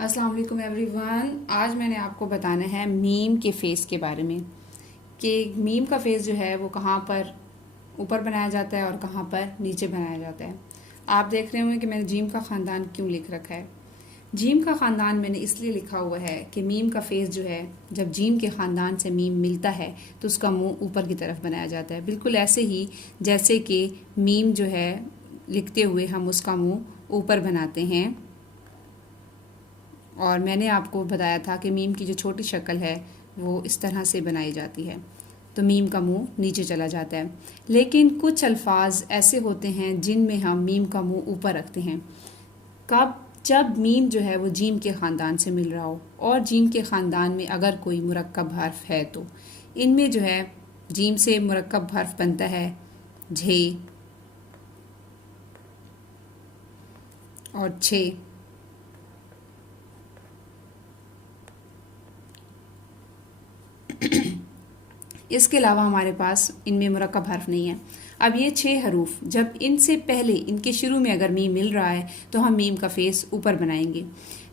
अस्सलाम वालेकुम एवरीवन। आज मैंने आपको बताना है मीम के फेस के बारे में कि मीम का फेस जो है वो कहाँ पर ऊपर बनाया जाता है और कहाँ पर नीचे बनाया जाता है। आप देख रहे होंगे कि मैंने जीम का ख़ानदान क्यों लिख रखा है। जीम का ख़ानदान मैंने इसलिए लिखा हुआ है कि मीम का फेस जो है, जब जीम के ख़ानदान से मीम मिलता है तो उसका मुंह ऊपर की तरफ बनाया जाता है, बिल्कुल ऐसे ही जैसे कि मीम जो है लिखते हुए हम उसका मुंह ऊपर बनाते हैं। और मैंने आपको बताया था कि मीम की जो छोटी शक्ल है वो इस तरह से बनाई जाती है, तो मीम का मुंह नीचे चला जाता है। लेकिन कुछ अल्फाज ऐसे होते हैं जिनमें हम मीम का मुंह ऊपर रखते हैं। कब? जब मीम जो है वो जीम के ख़ानदान से मिल रहा हो, और जीम के ख़ानदान में अगर कोई मुरक्कब हर्फ है तो इनमें जो है जीम से मुरक्कब हर्फ बनता है झे और छे। इसके अलावा हमारे पास इनमें मुरक्कब हर्फ नहीं है। अब ये 6 हरूफ, जब इनसे पहले इनके शुरू में अगर मीम मिल रहा है तो हम मीम का फेस ऊपर बनाएंगे।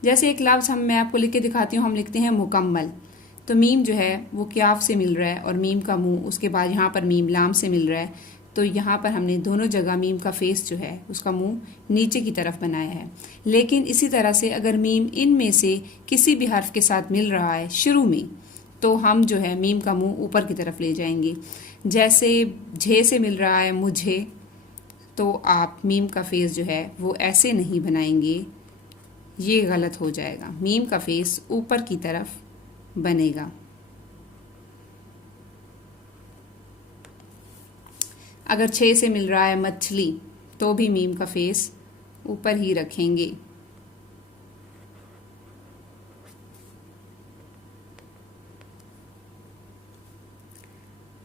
जैसे एक लफ्ज़ मैं आपको लिख के दिखाती हूँ, हम लिखते हैं मुकम्मल, तो मीम जो है वो क्याफ से मिल रहा है और मीम का मुंह उसके बाद यहाँ पर मीम लाम से मिल रहा है, तो यहाँ पर हमने दोनों जगह मीम का फेस जो है उसका मुंह नीचे की तरफ बनाया है। लेकिन इसी तरह से अगर मीम इनमें से किसी भी हर्फ के साथ मिल रहा है शुरू में, तो हम जो है मीम का मुंह ऊपर की तरफ ले जाएंगे। जैसे झे से मिल रहा है मुझे, तो आप मीम का फेस जो है वो ऐसे नहीं बनाएंगे, ये गलत हो जाएगा। मीम का फेस ऊपर की तरफ बनेगा। अगर छे से मिल रहा है मछली, तो भी मीम का फेस ऊपर ही रखेंगे।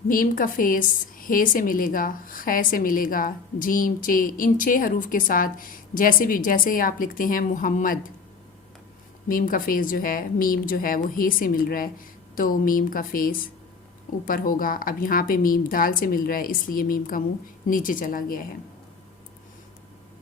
मीम का फेस हे से मिलेगा, खे से मिलेगा, जीम चे, इन 6 हरूफ के साथ जैसे आप लिखते हैं मोहम्मद, मीम का फेस जो है, मीम जो है वो हे से मिल रहा है तो मीम का फेस ऊपर होगा। अब यहाँ पे मीम दाल से मिल रहा है, इसलिए मीम का मुंह नीचे चला गया है।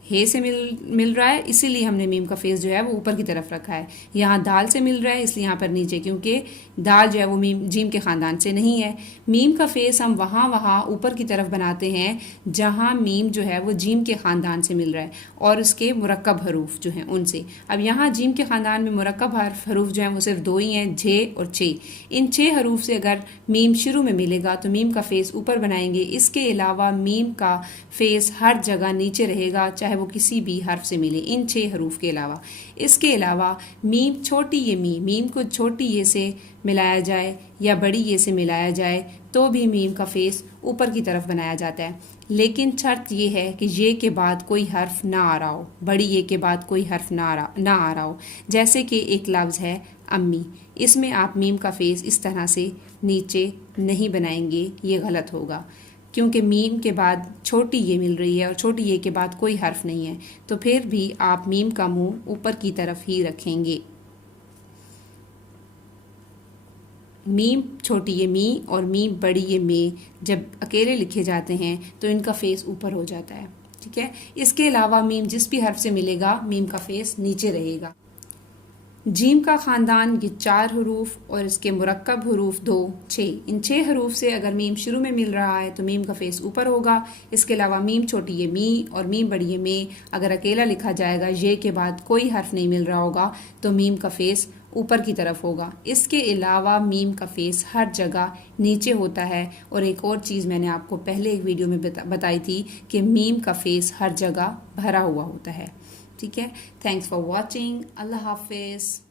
हे से मिल रहा है, इसीलिए हमने मीम का फेस जो है वो ऊपर की तरफ रखा है। यहाँ दाल से मिल रहा है, इसलिए यहाँ पर नीचे, क्योंकि दाल जो है वो जीम के ख़ानदान से नहीं है। मीम का फेस हम वहाँ ऊपर की तरफ बनाते हैं जहाँ मीम जो है वो जीम के ख़ानदान से मिल रहा है और उसके मुरक्कब हरूफ जो हैं उनसे। अब यहाँ जीम के ख़ानदान में मुरक्कब हरूफ जो हैं वो सिर्फ 2 ही हैं, झे और चे। इन 6 हरूफ से अगर मीम शुरू में मिलेगा तो मीम का फेस ऊपर बनाएंगे। इसके अलावा मीम का फेस हर जगह नीचे रहेगा, चाहे वो किसी भी हर्फ से मिले, इन 6 हरूफ के अलावा। इसके अलावा मीम छोटी ये मीम को छोटी ये से मिलाया जाए या बड़ी ये से मिलाया जाए तो भी मीम का फेस ऊपर की तरफ बनाया जाता है। लेकिन शर्त ये है कि ये के बाद कोई हर्फ ना आ रहा हो, बड़ी ये के बाद कोई हर्फ ना आ रहा हो। जैसे कि एक लफ्ज़ है अम्मी, इसमें आप मीम का फेस इस तरह से नीचे नहीं बनाएंगे, ये गलत होगा, क्योंकि मीम के बाद छोटी ये मिल रही है और छोटी ये के बाद कोई हर्फ नहीं है, तो फिर भी आप मीम का मुंह ऊपर की तरफ ही रखेंगे। मीम छोटी ये मी और मीम बड़ी ये मे जब अकेले लिखे जाते हैं तो इनका फेस ऊपर हो जाता है, ठीक है। इसके अलावा मीम जिस भी हर्फ से मिलेगा मीम का फेस नीचे रहेगा। जीम का ख़ानदान ये 4 हरूफ और इसके मुरक्कब हरूफ 2, 6। इन 6 हरूफ से अगर मीम शुरू में मिल रहा है तो मीम का फेस ऊपर होगा। इसके अलावा मीम छोटी ये मी और मीम बड़ी ये मे अगर अकेला लिखा जाएगा, ये के बाद कोई हर्फ नहीं मिल रहा होगा, तो मीम का फेस ऊपर की तरफ होगा। इसके अलावा मीम का फेस हर जगह नीचे होता है। और एक और चीज़ मैंने आपको पहले एक वीडियो में बताई थी कि मीम का फेस हर जगह भरा हुआ होता है, ठीक है। Thanks for watching. अल्लाह हाफिज़।